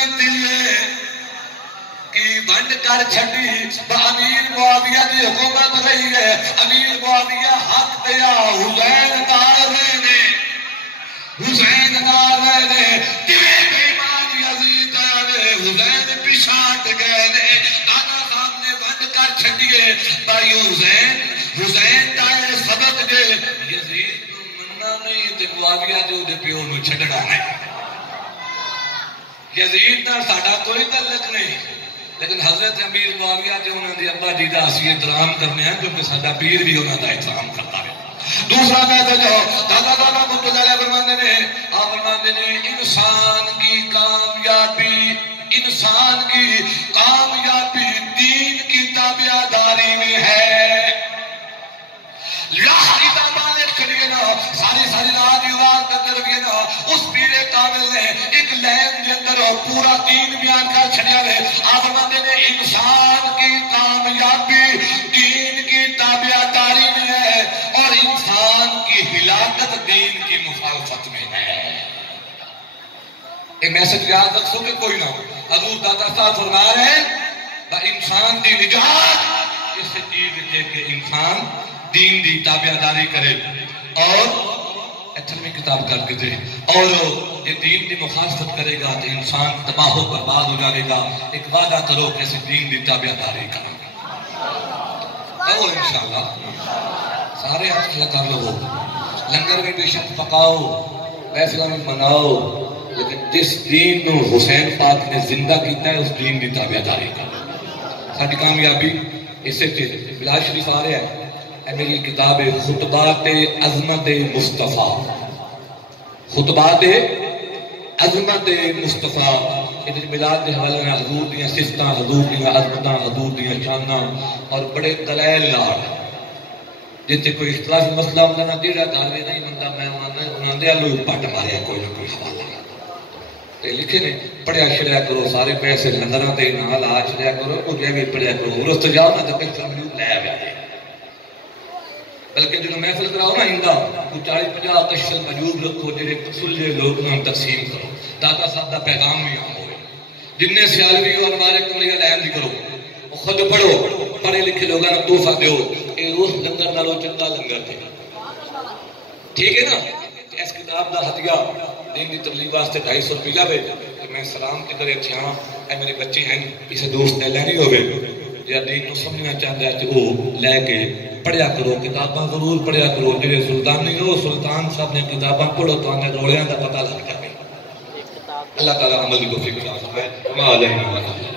نے دلے کی ونڈ کر چھٹی امیر معاویہ دی حکومت رہی ہے امیر معاویہ حق دیا حسین نال نے حسین نال نے کیویں بے ایمان یزید نے حسین پیچھے ہٹ گئے نے دادا صاحب نے ونڈ کر چھٹیے بھائی حسین دا سبق دے یزید نو مننا نہیں تے معاویہ دے پیو نو چھڈنا ہے یزید نال ساڈا کوئی تعلق نہیں لیکن حضرت امیر معاویہ جو انہوں نے ابا جی دا اسی احترام کرنے ہیں کیونکہ ساڈا پیر بھی انہوں دا احترام کرتا ہے دوسرا میں تو جو دادا دادا مطلع فرماندے نے آپ فرماندے نے انسان کی کامیابی دین کی تابعداری میں ہے ساری رات یوار کرتے رہیے نا اس پیر کامل نے ایک لین کے اندر پورا دین بیان کر چھڑیا ہے آپ فرماتے ہیں انسان کی کامیابی دین کی تابعداری میں ہے اور انسان کی ہلاکت دین کی مخالفت میں ہے یہ میسج یاد رکھو کہ کوئی نہ ہو حضور دادا صاحب فرما رہے ہیں انسان دی نجات اس چیز کے کہ انسان دین دی تابعداری کرے اور اٹھویں کتاب کر کے دے اور یہ دین دی مخالفت کرے گا تو انسان تباہ و برباد ہو جائے گا ایک وعدہ کرو کہ اسے دین دی تابعداری کریں گے کہو انشاءاللہ سارے ہاتھ کھلا کر لو لنگر بھی بے شک پکاؤ فیصلہ بھی مناؤ لیکن جس دین کو حسین پاک نے زندہ کیتا ہے اس دین دی تابعداری کرو ساری کامیابی اسے بلال شریف آ رہے ہیں میری کتاب خطبات عظمت مصطفیٰ خطبات عظمت مصطفیٰ ادھر ملاد دے حوالے نال حضور دیاں صفتاں حضور دیاں عظمتاں حضور دیاں شاناں اور بڑے دلائل نال جتے کوئی اختلافی مسئلہ ہوندا نہ جیڑا گل نہیں بندہ میں انہاں دے الو پٹ ماریا کوئی نہ کوئی حوالہ تے لکھے نے پڑھیا چھڑیا کرو سارے پیسے لنگراں تے نال آ چھڑیا کرو او جے بھی پڑھیا کرو رست جاؤ نہ تے پیسہ ملو لے آیا بلکہ جو محفل کراؤ نا اندہ وہ 40-50 کشل مجوب رکھو جنہیں پسلے لوگ نام تقسیم کرو دادا صاحب دا پیغام بھی عام ہوئے جنہیں سیالوی اور ہمارے کملیہ لائن دی کرو خود پڑھو پڑھے لکھے لوگاں نا توفہ دیو اے روح لنگر نالو چنگا لنگر دے ٹھیک ہے نا اس کتاب دا ہدیہ دین دی تبلیغ واسطے 250 روپیہ بھیج کہ میں سلام کے کرے اچھا اے میرے بچے ہیں اسے دوست نے لینی ہوئے یا دین کو سمجھنا چاہتا ہے تو وہ لے کے پڑھیا کرو کتاباں ضرور پڑھیا کرو جڑے سلطان نہیں ہو سلطان صاحب نے کتاباں پڑھو تو آنے روڑیاں دا پتہ لگ جائے اللہ تعالیٰ عمل کو فکر ہے